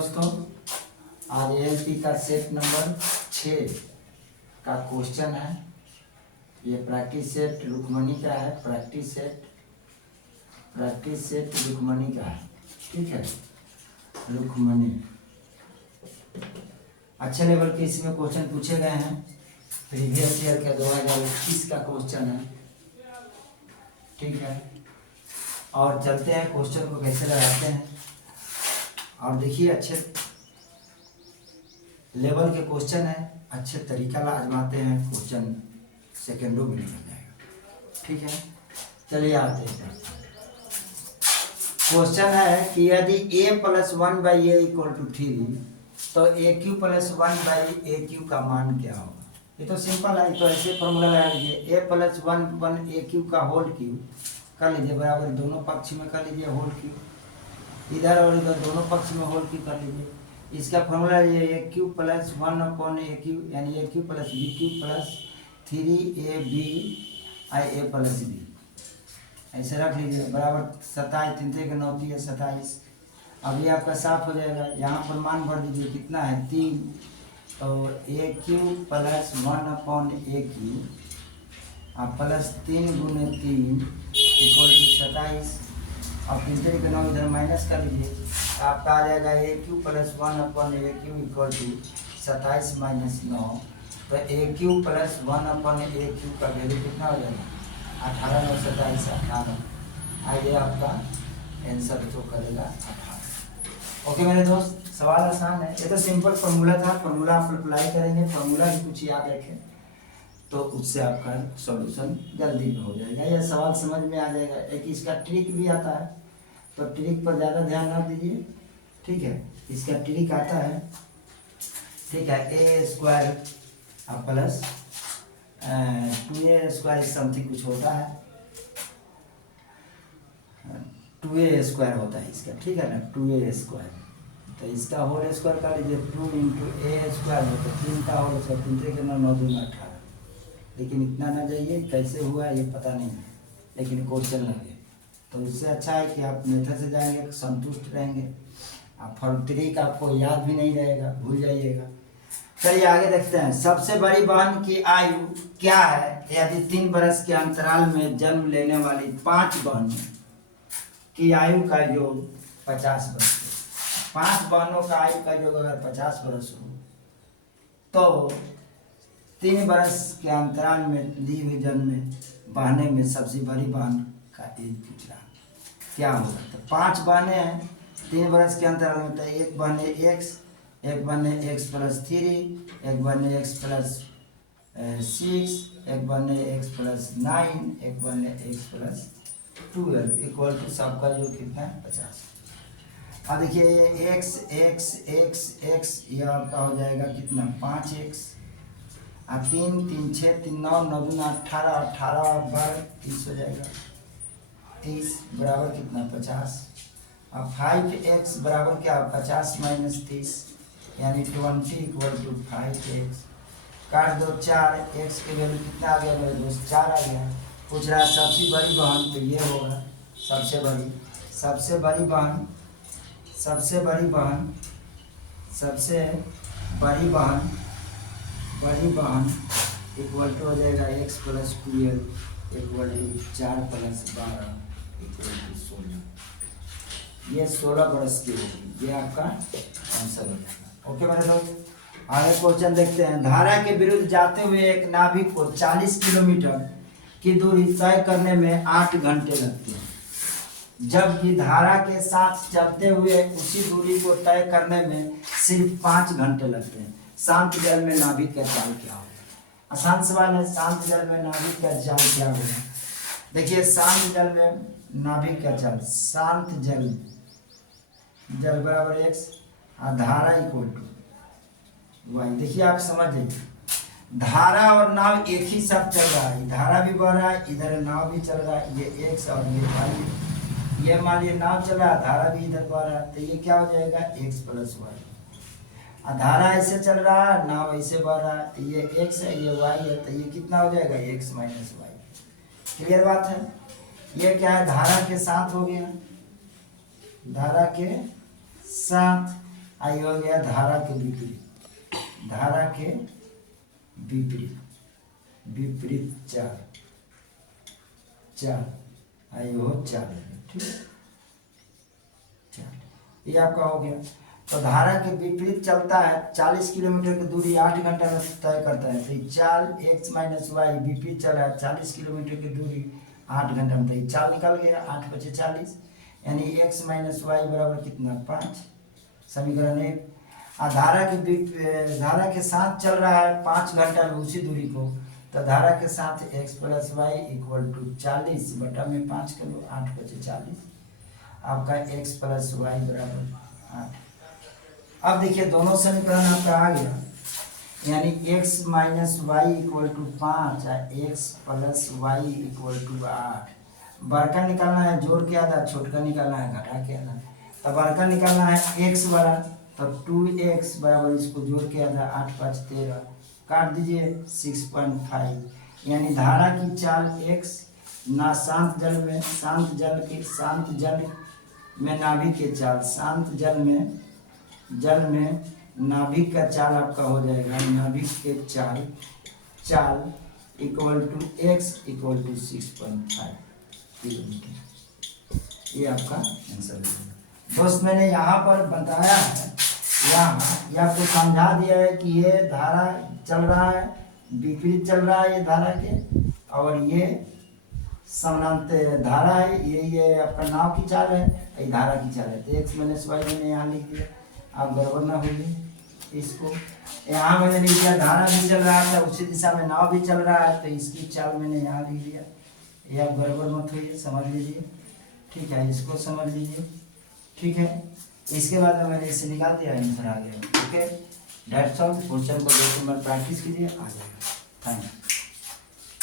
दोस्तों, आज एएलपी का सेट नंबर 6 का क्वेश्चन है। ये प्रैक्टिस सेट रुक्मणी का है। प्रैक्टिस सेट रुक्मणी का है। ठीक है, रुक्मणी अच्छे लेवल के इसमें क्वेश्चन पूछे गए हैं। प्रीवियस ईयर का 2021 का क्वेश्चन है। ठीक है, और चलते हैं क्वेश्चन को कैसे लगाते हैं। और देखिए, अच्छे लेवल के क्वेश्चन है, अच्छे तरीका आजमाते हैं, क्वेश्चन सेकेंडों में निकल जाएगा। ठीक है, चलिए आते हैं। क्वेश्चन है कि यदि a + 1/a = 3 तो aq + 1/aq का मान क्या होगा। ये तो सिंपल है, तो ऐसे फॉर्मूला लगा लीजिए। a + 1/aq का होल क्यूब कर लीजिए, बराबर दोनों पक्ष में कर लीजिए होल क्यूब, इधर और इधर दोनों पक्ष में होल क्यूब कर लीजिए। इसका फॉर्मूला ये aq + 1/aq यानी aq + bq + 3ab ia + b ऐसे रख लीजिए, बराबर 27 3 के 9 है 27। अभी आपका साफ हो जाएगा। यहाँ पर मान भर दीजिए, कितना है 3, तो aq + 1/aq प्लस 3 × 3 = 27। और 3 के 9 इधर माइनस कर लीजिए, आपका आ जाएगा aq + 1/aq = 27 - 9। तो aq + 1/aq का वैल्यू कितना हो जाएगा 18 9 27 18। आइए आपका आंसर जो करेगा 18। ओके मेरे दोस्त, सवाल आसान है। ये तो सिंपल फार्मूला था, फार्मूला आप अप्लाई करेंगे, फार्मूला भी कुछ याद रखें तो उससे आपका सॉल्यूशन जल्दी में हो जाएगा या सवाल समझ में आ जाएगा। एक इसका ट्रिक भी आता है, तो ट्रिक पर ज़्यादा ध्यान ना दीजिए। ठीक है, इसका ट्रिक आता है। ठीक है, a² प्लस 2a² समथिंग कुछ होता है, 2a² होता है इसका। ठीक है ना, 2a²। तो इसका होल स्क्वायर कर लीजिए, 2 × a² होता है 3 का होल स्क्वायर, 3 के 9 9 दूनी 18। लेकिन इतना ना जाइए, कैसे हुआ ये पता नहीं है, लेकिन क्वेश्चन लगे तो इससे अच्छा है कि आप मेथड से जाएंगे, संतुष्ट रहेंगे। आप ट्रिक आपको याद भी नहीं रहेगा, भूल जाइएगा। चलिए आगे देखते हैं। सबसे बड़ी बहन की आयु क्या है यदि 3 बरस के अंतराल में जन्म लेने वाली 5 बहनों की आयु का योग 50 वर्ष हो। 5 बहनों का आयु का योग अगर 50 वर्ष हो तो 3 बरस के अंतराल में ली हुई जन्म में बहने में सबसे बड़ी बहन का एज पूछ रहा क्या होगा। तो 5 बहनें हैं 3 बरस के अंतराल में, तो एक बहने x, एक बने x + 3, एक बने x + 6, एक बने x + 9, एक बने x + 12 = सबका जो कितना है 50। अब देखिए x x x x ये आपका हो जाएगा कितना 5x, 3 3 6 3 9 9 दूना 18 18 और 12 30 हो जाएगा 30 बराबर कितना 50। अब 5x बराबर क्या 50 - 30 यानी 20 = 5x। काट दो 4, x के वैल्यू कितना आ गया मेरे दोस्त 4 आ गया। पूछ रहा है सबसे बड़ी बहन, तो ये होगा सबसे बड़ी बहन इक्वल टू हो जाएगा x + 12 = 4 + 12 = 16। ये 16 बरस की होगी, ये आपका आंसर हो जाएगा। ओके मेरे दोस्त, आगे क्वेश्चन देखते हैं। धारा के विरुद्ध जाते हुए एक नाभिक को 40 किलोमीटर की दूरी तय करने में 8 घंटे लगते हैं, जबकि धारा के साथ चलते हुए उसी दूरी को तय करने में सिर्फ 5 घंटे लगते हैं। शांत जल में नाभिक का चाल क्या होगा। आसान सवाल है। शांत जल में नाभिक का चाल क्या होगा। देखिए शांत जल में नाभिक का चाल, शांत जल बराबर x और धारा = y। देखिए आप समझ जाइए, धारा और नाव एक ही साथ चल रहा है, धारा भी बह रहा है, इधर नाव भी चल रहा है, ये x और ये y। ये मान लीजिए नाव चल रहा है, धारा भी इधर बह रहा है, तो ये क्या हो जाएगा x + y। धारा ऐसे चल रहा है, नाव ऐसे बह रहा है, तो ये x है ये y है, तो ये कितना हो जाएगा x - y। क्लियर बात है। ये क्या है धारा के साथ हो गया, धारा के साथ आई हो गया धारा के विपरीत, धारा के विपरीत, विपरीत चाल, चाल आई हो चाल, ठीक है, चाल, ये आपका हो गया। तो धारा के विपरीत चलता है, 40 किलोमीटर की दूरी 8 घंटा में तय करता है। तो ये चाल x माइनस वाई विपरीत चला है, 40 किलोमीटर की दूरी 8 घंटा में, तो ये चाल निकल गया 8 बचे 40, यानी x माइनस वाई बराबर कितना 5, समीकरण 1। धारा के साथ चल रहा है 5 घंटा में उसी दूरी को, तो धारा के साथ x plus y equal to 40 बटा में 5 करो, 8 बचे 40, आपका x प्लस वाई बराबर 8। अब देखिए दोनों समीकरण आपका आ गया, यानी x minus y equal to 5 और x plus y equal to 8। बड़का निकालना है जोड़ के आधा, छोटका निकालना है घटा के आधा। तो बड़का निकालना है x बड़ा, तो 2x बराबर इसको जोड़ के आधा, 8 5 13, काट दीजिए 6.5, यानी धारा की चाल x ना शांत जल में, शांत जल में नाभिक के चाल, शांत जल में नाभिक का चाल आपका हो जाएगा, नाभिक के चाल equal to x equal to 6.5 kilometre. ये आपका आंसर है दोस्त। मैंने यहाँ पर बताया है, यहाँ ये आपको समझा दिया है कि ये धारा चल रहा है, विपरीत चल रहा है ये धारा के, और ये समानांतर धारा है, ये आपका नाव की चाल है, ये धारा की चाल है। तो x माइनस वाई मैंने यहाँ लिख दिया, आप गड़बड़ ना होइए इसको। यहाँ मैंने लिख दिया धारा भी चल रहा था, उसी दिशा में नाव भी चल रहा है, तो इसकी चाल मैंने यहाँ लिख दिया। ये आप गड़बड़ मत होइए, समझ लीजिए, ठीक है, इसको समझ लीजिए, ठीक है। इसके बाद में मैंने इसे निकाल दिया, आंसर आ गया, ओके। That's all. क्वेश्चन को 2 बार प्रैक्टिस कीजिए, आ जाएगा। Thank you.